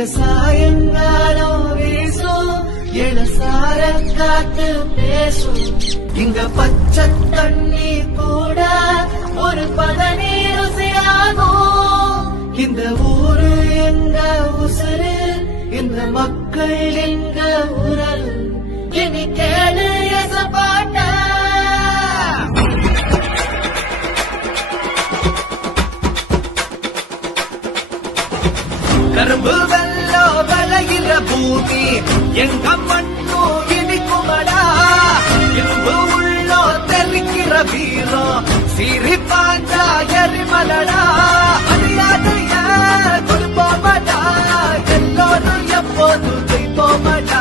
இங்க சாயங்காலம் வீசும் இளசார காத்து பேசும் இங்க பச்சை தண்ணி கூட ஒரு பதநீர் ருசியாகும் இந்த ஊரு எங்க உசுறு இந்த மக்கள் எங்க உரல் இனி கேளு எசப்பாட்ட கரும்பு வெள்ளோ விளைகிற பூமி எங்க மண்ணோ இனிக்குமடா இரும்பு உள்ளோ தெரிக்கிற வீரம் சீறி பாஞ்சா எரிமலடா அறியாதைய கொடுப்போமடா எல்லோரும் எப்போதும் ஜெயிப்போமடா